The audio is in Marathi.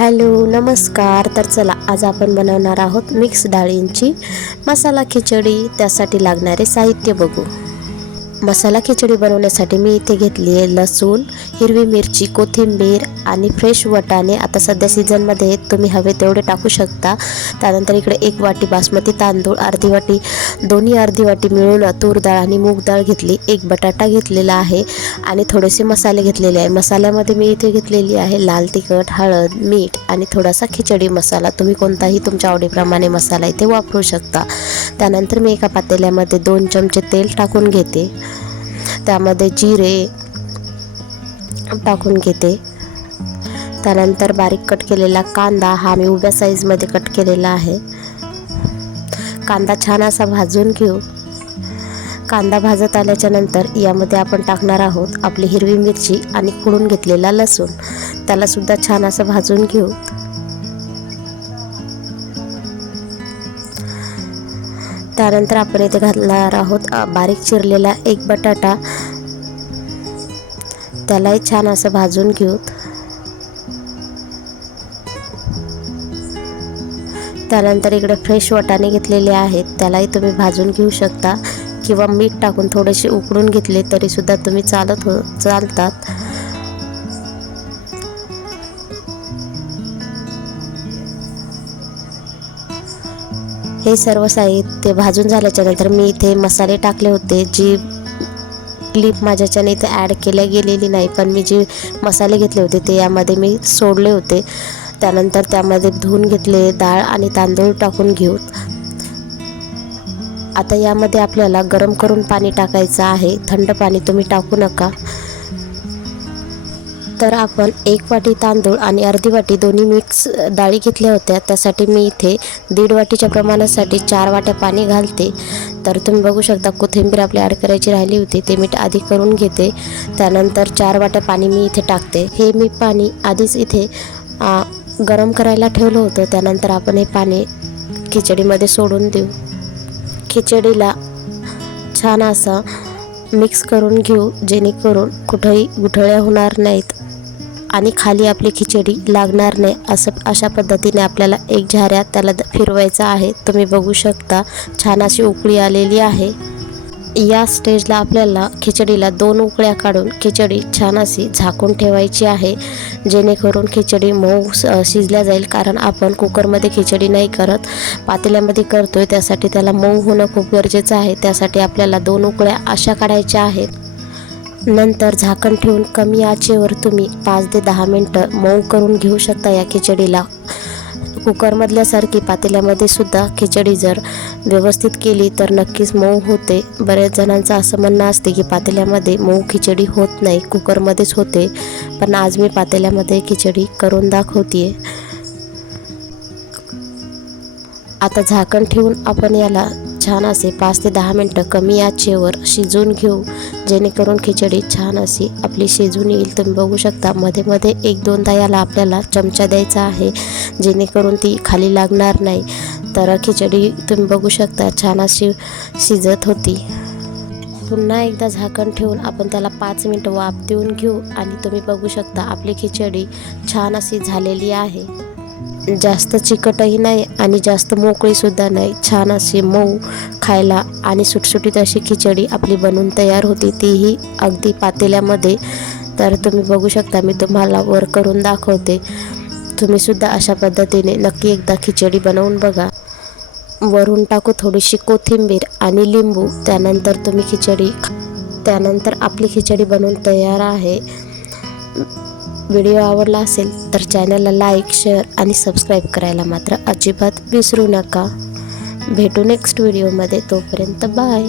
हॅलो नमस्कार. तर चला आज आपण बनवणार आहोत मिक्स डाळींची मसाला खिचडी. त्यासाठी लागणारे साहित्य बघू. मसाला खिचडी बनवण्यासाठी मी इथे घेतली आहे लसूण, हिरवी मिरची, कोथिंबीर आणि फ्रेश वाटाणे. आता सध्या सीझनमध्ये तुम्ही हवे तेवढे टाकू शकता. त्यानंतर इकडे 1 वाटी बासमती तांदूळ, अर्धी वाटी मिळून तूर डाळ आणि मूग डाळ घेतली, 1 बटाटा घेतलेला आहे आणि थोडेसे मसाले घेतलेले आहे. मसाल्यामध्ये मी इथे घेतलेली आहे लाल तिखट, हळद, मीठ आणि थोडासा खिचडी मसाला. तुम्ही कोणताही तुमच्या आवडीप्रमाणे मसाला इथे वापरू शकता. त्यानंतर मी एका पातेल्यामध्ये 2 चमचे तेल टाकून घेते. त्यामध्ये जिरे टाकून घेते. त्यानंतर बारीक कट केलेला कांदा, हा मी उभ्या साईजमध्ये कट केलेला आहे. कांदा छान असा भाजून घेऊ. कांदा भाजत आल्याच्या नंतर यामध्ये आपण टाकणार आहोत आपली हिरवी मिरची आणि कुडून घेतलेला लसूण. त्याला सुद्धा छान असं भाजून घेऊ. त्यानंतर आपण इथे घालणार आहोत बारीक चिरलेला 1 बटाटा. त्यालाही छान असं भाजून घेऊ. त्यानंतर इकडे फ्रेश वाटाणे घेतलेले आहेत, त्यालाही तुम्ही भाजून घेऊ शकता किंवा मीठ टाकून थोडेसे उकडून घेतले तरी सुद्धा तुम्ही चालतात. हे सर्व साहित्य भाजून झाल्याच्या नंतर मी इथे मसाले टाकले होते. जी क्लिप माझ्याच्याने इथे ॲड केल्या गेलेली नाही, पण मी जे मसाले घेतले होते ते यामध्ये मी सोडले होते. त्यानंतर त्यामध्ये धुवून घेतले डाळ आणि तांदूळ टाकून घेऊ. आता यामध्ये आपल्याला गरम करून पाणी टाकायचं आहे, थंड पाणी तुम्ही टाकू नका. तर आपण 1 वाटी तांदूळ आणि अर्धी वाटी दोन्ही मिक्स डाळी घेतल्या होत्या. त्यासाठी मी इथे 1.5 वाटीच्या प्रमाणासाठी 4 वाट्या पाणी घालते. तर तुम्ही बघू शकता कोथिंबीर आपली ॲड करायची राहिली होती ते मी आधी करून घेते. त्यानंतर 4 वाट्या पाणी मी इथे टाकते. हे मी पाणी आधीच इथे गरम करायला ठेवलं होतं. त्यानंतर आपण हे पाणी खिचडीमध्ये सोडून देऊ. खिचडीला छान असं मिक्स करून घेऊ, जेणेकरून कुठेही गुठळ्या होणार नाहीत आणि खाली आपली खिचडी लागणार नाही. अशा पद्धतीने आपल्याला एक झाऱ्यात त्याला फिरवायचं आहे. तुम्ही बघू शकता छान अशी उकळी आलेली आहे. या स्टेजला आपल्याला खिचडीला 2 उकळ्या काढून खिचडी छान अशी झाकून ठेवायची आहे, जेणेकरून खिचडी मऊ शिजल्या जाईल. कारण आपण कुकरमध्ये खिचडी नाही करत, पातेल्यामध्ये करतोय, त्यासाठी त्याला मऊ होणं खूप गरजेचं आहे. त्यासाठी आपल्याला 2 उकळ्या अशा काढायच्या आहेत. नंतर झाकण ठेवून कमी आचेवर तुम्ही 5 ते 10 मिनटं मऊ करून घेऊ शकता या खिचडीला. कुकरमधल्यासारखी पातेल्यामध्ये सुद्धा खिचडी जर व्यवस्थित केली तर नक्कीच मऊ होते. बऱ्याच जणांचं असं म्हणणं असते की पातेल्यामध्ये मऊ खिचडी होत नाही, कुकरमध्येच होते. पण आज मी पातेल्यामध्ये खिचडी करून दाखवते. आता झाकण ठेवून आपण याला छान असे 5 ते 10 मिनटं कमी आचेवर शिजवून घेऊ, जेणेकरून खिचडी छान अशी आपली शिजून येईल. तुम्ही बघू शकता मध्ये मध्ये 1-2दा याला आपल्याला चमचा द्यायचा आहे, जेणेकरून ती खाली लागणार नाही. तर खिचडी तुम्ही बघू शकता छान अशी शिजत होती. पुन्हा एकदा झाकण ठेवून आपण त्याला 5 मिनटं वाफ देऊन घेऊ आणि तुम्ही बघू शकता आपली खिचडी छान अशी झालेली आहे. जास्त चिकटही नाही आणि जास्त मोकळीसुद्धा नाही, छान अशी मऊ खायला आणि सुटसुटीत अशी खिचडी आपली बनून तयार होती, तीही अगदी पातेल्यामध्ये. तर तुम्ही बघू शकता मी तुम्हाला वर करून दाखवते. तुम्हीसुद्धा अशा पद्धतीने नक्की एकदा खिचडी बनवून बघा. वरून टाकू थोडीशी कोथिंबीर आणि लिंबू. त्यानंतर आपली खिचडी बनवून तयार आहे. व्हिडिओ आवडला असेल तर चॅनलला लाईक, शेअर आणि सबस्क्राईब करायला मात्र अजिबात विसरू नका. भेटू नेक्स्ट व्हिडिओमध्ये. तोपर्यंत बाय.